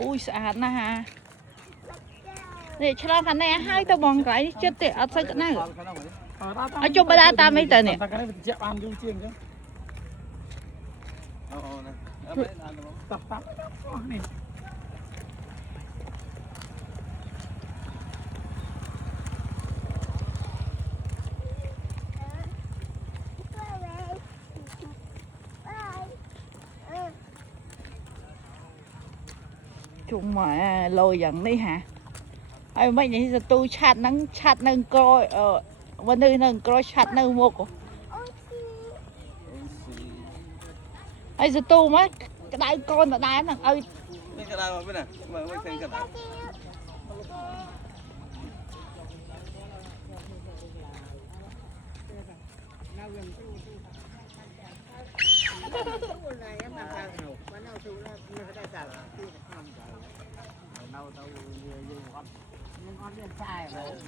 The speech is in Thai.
อุ้ยสะอาดนะฮะเนี่ยฉลองกันแน่ให้ตะบองไก่เจ็ดเตะอัดใส่กันหน้าเอาจุบไปได้ตามไม่แต่เนี่ยจุ่มมาลอยอย่างนี้ฮะไอ้ไม่อย่างนี้จะตู้ชัดนั่งกรอยวันนี้นั่งกรอยชัดนั่งหมกไอ้จะตู้มั้ยกระไดก้อนกระไดนั่งนี่กระดาษมาเป็นไงไม่เคยกระดาษ